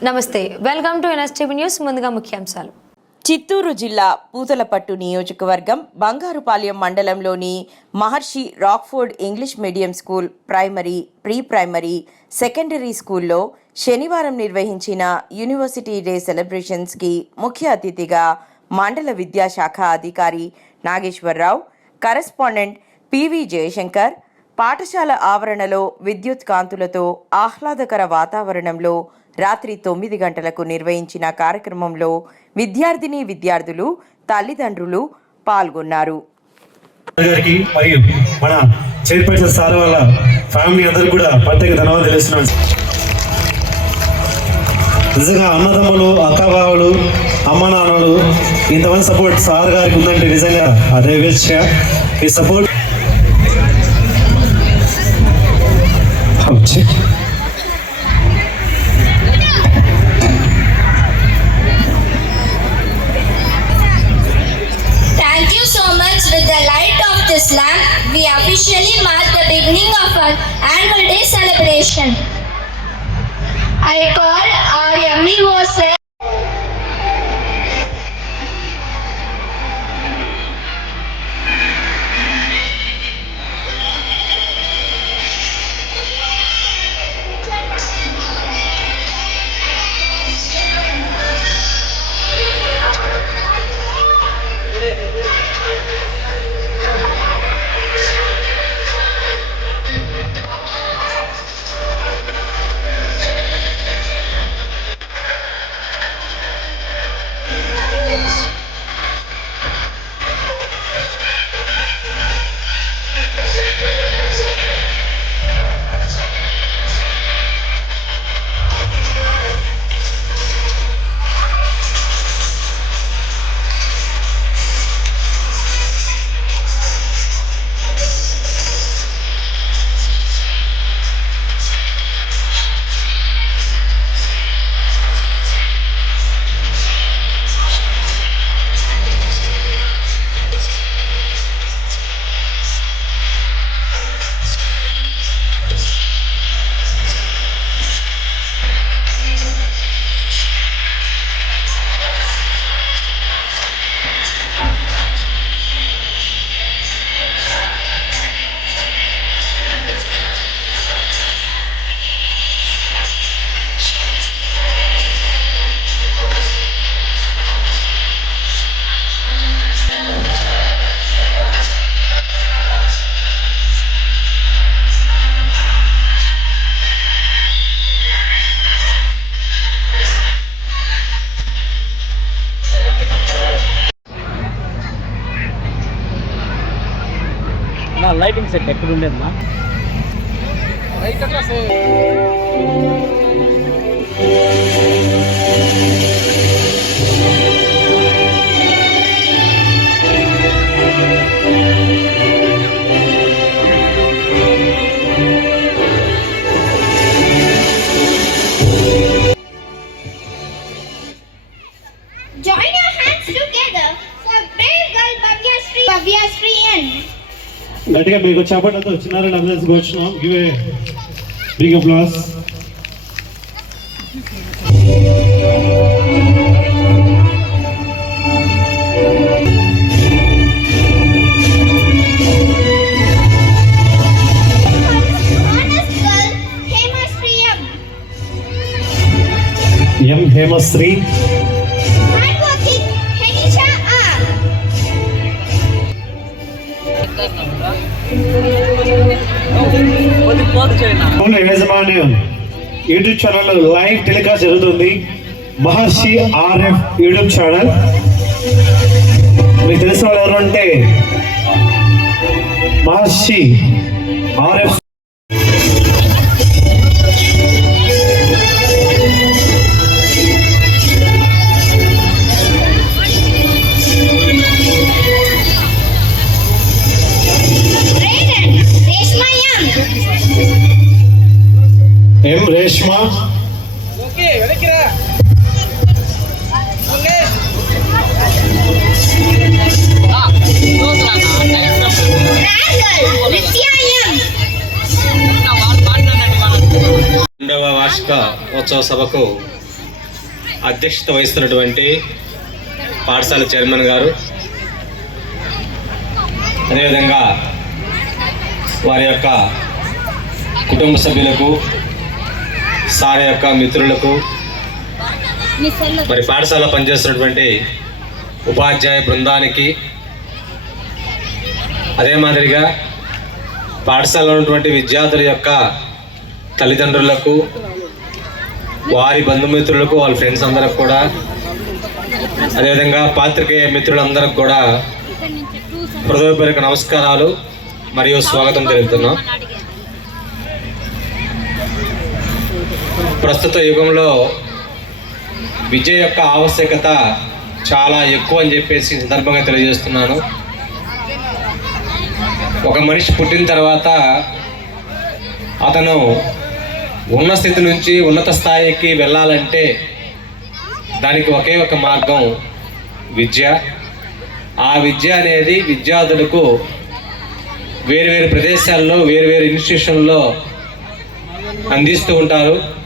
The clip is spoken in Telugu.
నమస్తే వెల్కమ్ టు ఎన్ఎస్టీవీ న్యూస్ ముందుగా ముఖ్యాంశాలు. చిత్తూరు జిల్లా పూతలపట్టు నియోజకవర్గం బంగారుపాలెం మండలంలోని Maharshi Rockford English medium school primary pre primary secondary స్కూల్లో శనివారం నిర్వహించిన యూనివర్సిటీ డే సెలబ్రేషన్స్కి ముఖ్య అతిథిగా మండల విద్యాశాఖ అధికారి నాగేశ్వరరావు కరెస్పాండెంట్ పివి జయశంకర్ పాఠశాల ఆవరణలో విద్యుత్ కాంతులతో ఆహ్లాదకర వాతావరణంలో రాత్రి తొమ్మిది గంటలకు నిర్వహించిన కార్యక్రమంలో విద్యార్థిని విద్యార్థులు తల్లిదండ్రులు పాల్గొన్నారు. గారికి మరియు మన చైర్పర్సన్ సార్ వాళ్ళ ఫ్యామిలీ అందరికి కూడా ప్రత్యేక ధన్యవాదాలు తెలుస్తున్నాను నిజంగా అన్నదమ్ములు అక్కబావులు అమ్మ నాన్నలు ఇంతమంది సపోర్ట్ సార్ గారికి ఉందంటే నిజంగా అదే విషయ ఈ support beginning of our annual day celebration. I call our young lighting set ఎక్కడ ఉండేదమ్మా గట్టిగా మీకు చేపట్టతో చిన్నారని అభినందనకు వచ్చినాం. A big applause. ఎం హేమశ్రీ? అవును యూట్యూబ్ ఛానల్ లైవ్ టెలికాస్ట్ జరుగుతుంది. Maharshi RF YouTube channel. మీకు తెలిసిన వాళ్ళు ఎవరంటే మహర్షి ఆర్ఎఫ్ రెండవ వార్షిక ఉత్సవ సభకు అధ్యక్షత వహిస్తున్నటువంటి పాఠశాల చైర్మన్ గారు అదేవిధంగా వారి యొక్క కుటుంబ సభ్యులకు సార్ యొక్క మిత్రులకు. మరి పాఠశాల పనిచేస్తున్నటువంటి ఉపాధ్యాయ బృందానికి అదే మాదిరిగా పాఠశాలలో ఉన్నటువంటి విద్యార్థుల యొక్క తల్లిదండ్రులకు వారి బంధుమిత్రులకు వాళ్ళ ఫ్రెండ్స్ అందరికి కూడా అదేవిధంగా పాత్రికేయ మిత్రులందరికి కూడా హృదయపూర్వక నమస్కారాలు మరియు స్వాగతం తెలుపుతున్నాం. ప్రస్తుత యుగంలో విద్య యొక్క ఆవశ్యకత చాలా ఎక్కువ అని చెప్పేసి సందర్భంగా తెలియజేస్తున్నాను. ఒక మనిషి పుట్టిన తర్వాత అతను ఉన్న స్థితి నుంచి ఉన్నత స్థాయికి వెళ్ళాలంటే దానికి ఒకే ఒక మార్గం విద్య. ఆ విద్య అనేది విద్యార్థులకు వేరు వేరు ప్రదేశాల్లో వేరు వేరు ఇన్స్టిట్యూషన్లో అందిస్తూ ఉంటారు.